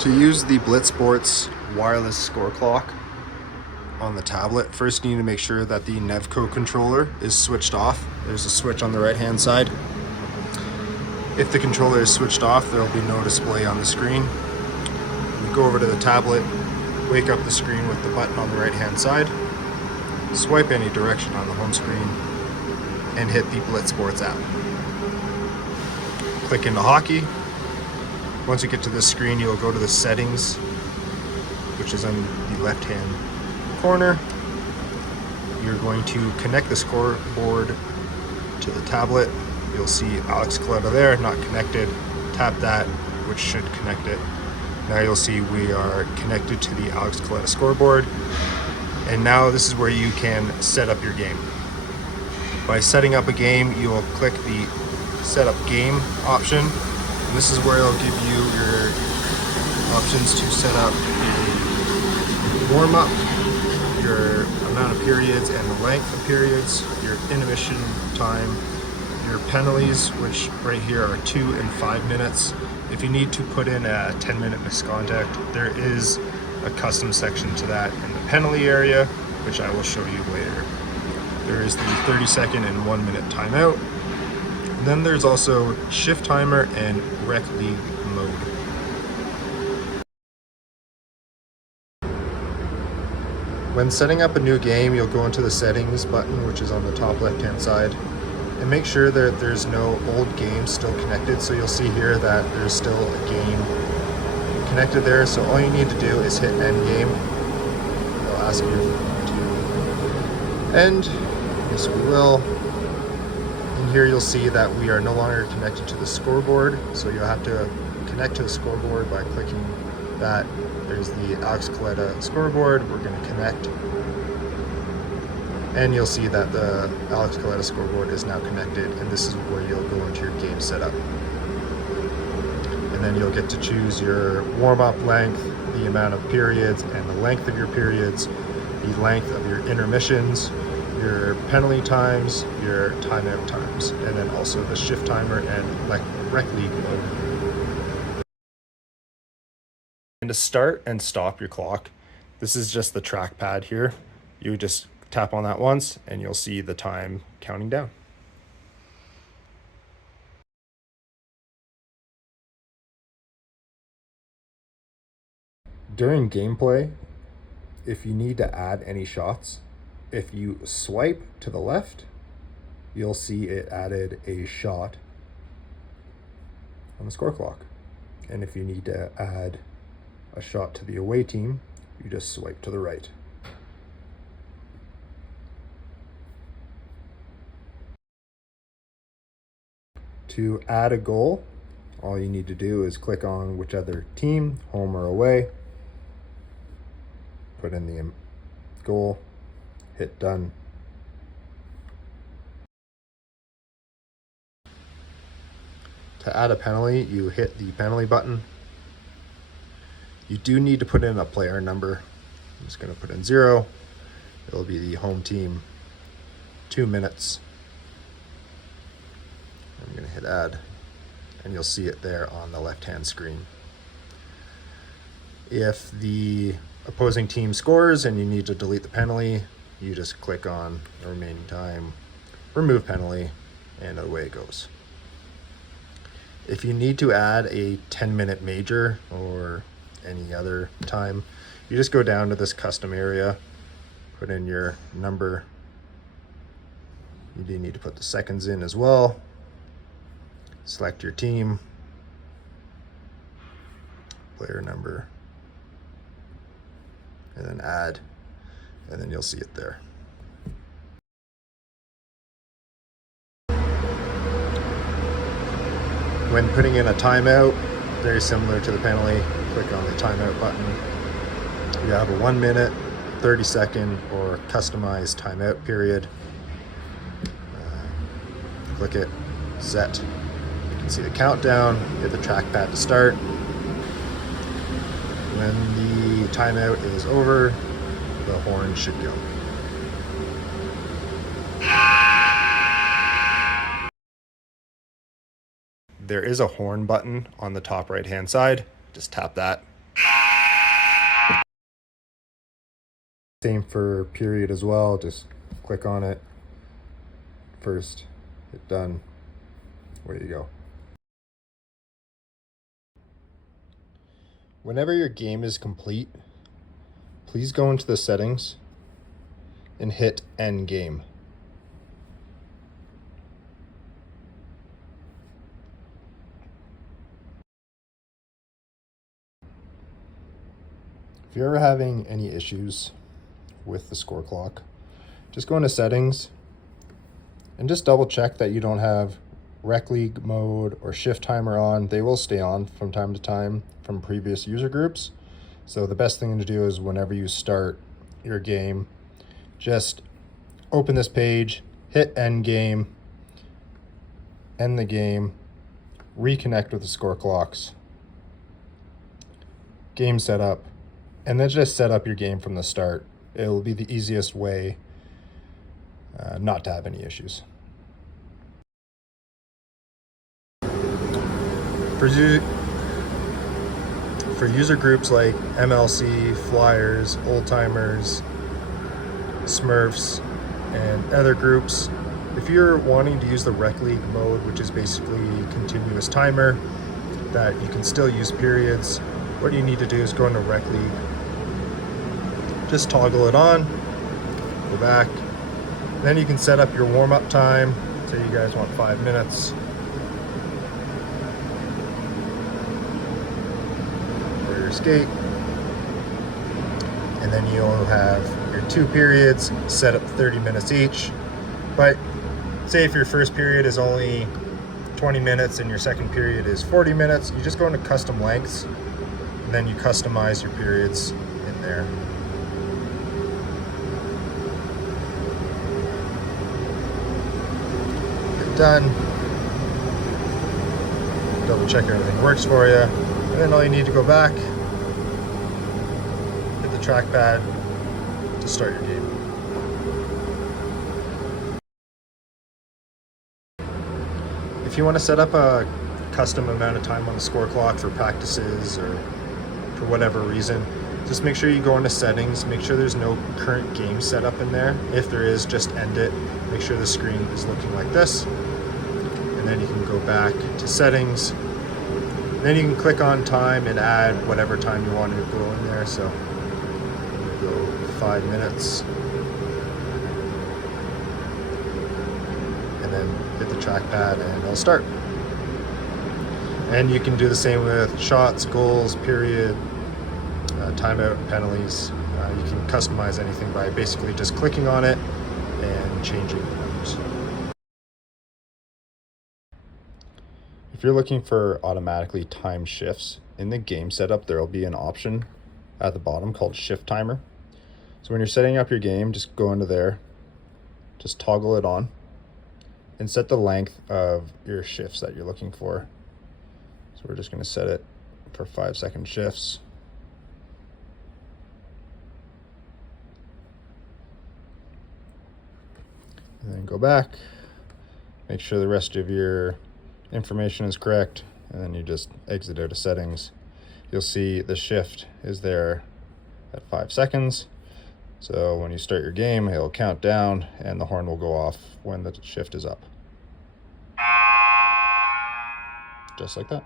To use the Blitz Sports wireless score clock on the tablet, first you need to make sure that the Nevco controller is switched off. There's a switch on the right hand side. If the controller is switched off, there will be no display on the screen. You go over to the tablet, wake up the screen with the button on the right hand side, swipe any direction on the home screen, and hit the Blitz Sports app. Click into hockey. Once you get to this screen, you'll go to the settings, which is on the left hand corner. You're going to connect the scoreboard to the tablet. You'll see Alex Coletta there, not connected. Tap that, which should connect it. Now you'll see we are connected to the Alex Coletta scoreboard. And now this is where you can set up your game. By setting up a game, you will click the Setup Game option. And this is where it'll give you your options to set up a warm-up, your amount of periods and the length of periods, your intermission time, your penalties, which right here are 2 and 5 minutes. If you need to put in a 10-minute misconduct, there is a custom section to that in the penalty area, which I will show you later. There is the 30-second and 1-minute timeout. And then there's also shift timer and rec league mode. When setting up a new game, you'll go into the settings button, which is on the top left-hand side, and make sure that there's no old games still connected. So you'll see here that there's still a game connected there. So all you need to do is hit end game. They'll ask you to end. Yes, we will. And here you'll see that we are no longer connected to the scoreboard. So you'll have to connect to the scoreboard by clicking that. There's the Alex Coletta scoreboard. We're going to connect. And you'll see that the Alex Coletta scoreboard is now connected. And this is where you'll go into your game setup. And then you'll get to choose your warm-up length, the amount of periods and the length of your periods, the length of your intermissions, your penalty times, your timeout times, and then also the shift timer and rec league mode. And to start and stop your clock, this is just the trackpad here. You just tap on that once and you'll see the time counting down. During gameplay, if you need to add any shots, if you swipe to the left, you'll see it added a shot on the score clock. And if you need to add a shot to the away team, you just swipe to the right. To add a goal, all you need to do is click on whichever team, home or away, put in the goal, hit done. To add a penalty, you hit the penalty button. You do need to put in a player number. I'm just going to put in 0. It'll be the home team, 2 minutes. I'm going to hit add, and you'll see it there on the left-hand screen. If the opposing team scores and you need to delete the penalty, you just click on the remaining time, remove penalty, and away it goes. If you need to add a 10-minute major or any other time, you just go down to this custom area, put in your number. You do need to put the seconds in as well. Select your team, player number, and then add, and then you'll see it there. When putting in a timeout, very similar to the penalty, click on the timeout button. You have a 1 minute, 30-second, or customized timeout period. Click it, set. You can see the countdown, hit the trackpad to start. When the timeout is over, the horn should go. There is a horn button on the top right hand side. Just tap that. Same for period as well. Just click on it first, hit done, away you go. Whenever your game is complete, please go into the settings and hit end game. If you're ever having any issues with the score clock, just go into settings and just double check that you don't have rec league mode or shift timer on. They will stay on from time to time from previous user groups. So the best thing to do is whenever you start your game, just open this page, hit end game, end the game, reconnect with the score clocks, game setup, and then just set up your game from the start. It will be the easiest way not to have any issues. For user groups like MLC, Flyers, Old Timers, Smurfs, and other groups, if you're wanting to use the Rec League mode, which is basically continuous timer, that you can still use periods, what you need to do is go into Rec League, just toggle it on, go back, then you can set up your warm-up time. Say you guys want 5 minutes. For your skate. And then you'll have your 2 periods set up 30 minutes each. But say if your first period is only 20 minutes and your second period is 40 minutes, you just go into custom lengths and then you customize your periods in there. Done. Double check everything works for you, and then all you need to go back, hit the trackpad to start your game. If you want to set up a custom amount of time on the score clock for practices or for whatever reason, just make sure you go into settings, make sure there's no current game set up in there. If there is, just end it. Make sure the screen is looking like this. And then you can go back to settings. And then you can click on time and add whatever time you want to go in there. So I'm gonna go 5 minutes. And then hit the trackpad and it'll start. And you can do the same with shots, goals, period, timeout, penalties. You can customize anything by basically just clicking on it and changing the numbers. If you're looking for automatically timed shifts, in the game setup there will be an option at the bottom called shift timer. So when you're setting up your game, just go into there, just toggle it on, and set the length of your shifts that you're looking for. So we're just going to set it for 5-second shifts. And then go back, make sure the rest of your information is correct, and then you just exit out of settings. You'll see the shift is there at 5 seconds. So when you start your game, it'll count down and the horn will go off when the shift is up. Just like that.